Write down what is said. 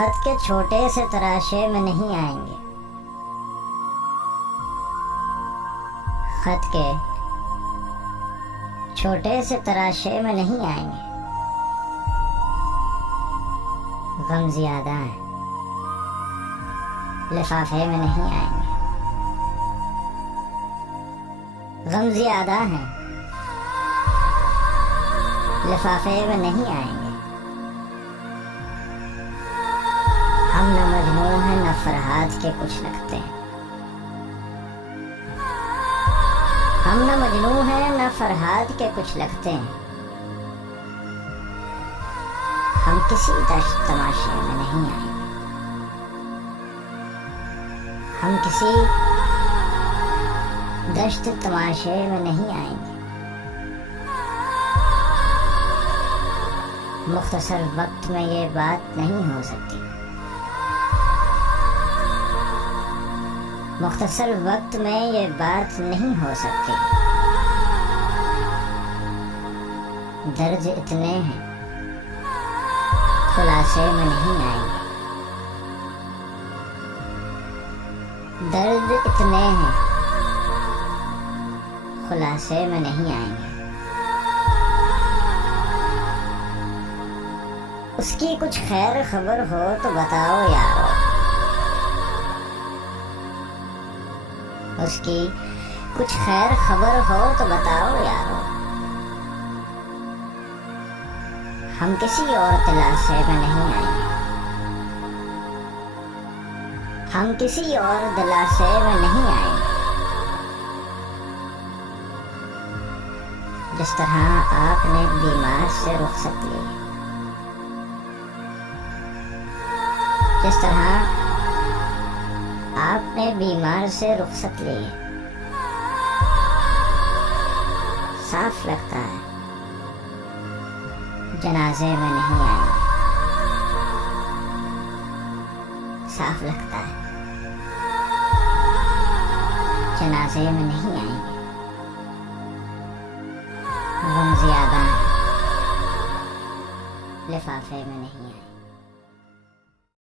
खत के छोटे से तराशे में नहीं आएंगे। खत के छोटे से तराशे में नहीं आएंगे। गम ज्यादा है, लिफाफे में नहीं आएंगे। गम ज्यादा है, लिफाफे में नहीं आएंगे। हम न मजनू हैं न फरहाद के कुछ लगते हैं। हम न मजनू हैं न फरहाद के कुछ लगते हैं। हम किसी दश्त तमाशे में नहीं आएंगे। हम किसी दश्त तमाशे में नहीं आएंगे। मुख्तसर वक्त में ये बात नहीं हो सकती। मुख्तसर वक्त में ये बात नहीं हो सकती। दर्द इतने हैं, खुलासे में नहीं आएंगे। दर्द इतने हैं, खुलासे में नहीं आएंगे। उसकी कुछ खैर खबर हो तो बताओ यारो। उसकी कुछ खैर खबर हो तो बताओ यारो। हम किसी और दिलासे में नहीं आएंगे। हम किसी और दिलासे में नहीं आएंगे। जिस तरह आपने बीमार से रुखसत ली, जिस तरह आपने बीमार से रुखसत ली, साफ लगता है जनाजे में नहीं आएंगे। साफ लगता है जनाजे में नहीं आएंगे। गम ज्यादा है, लिफाफे में नहीं आएंगे।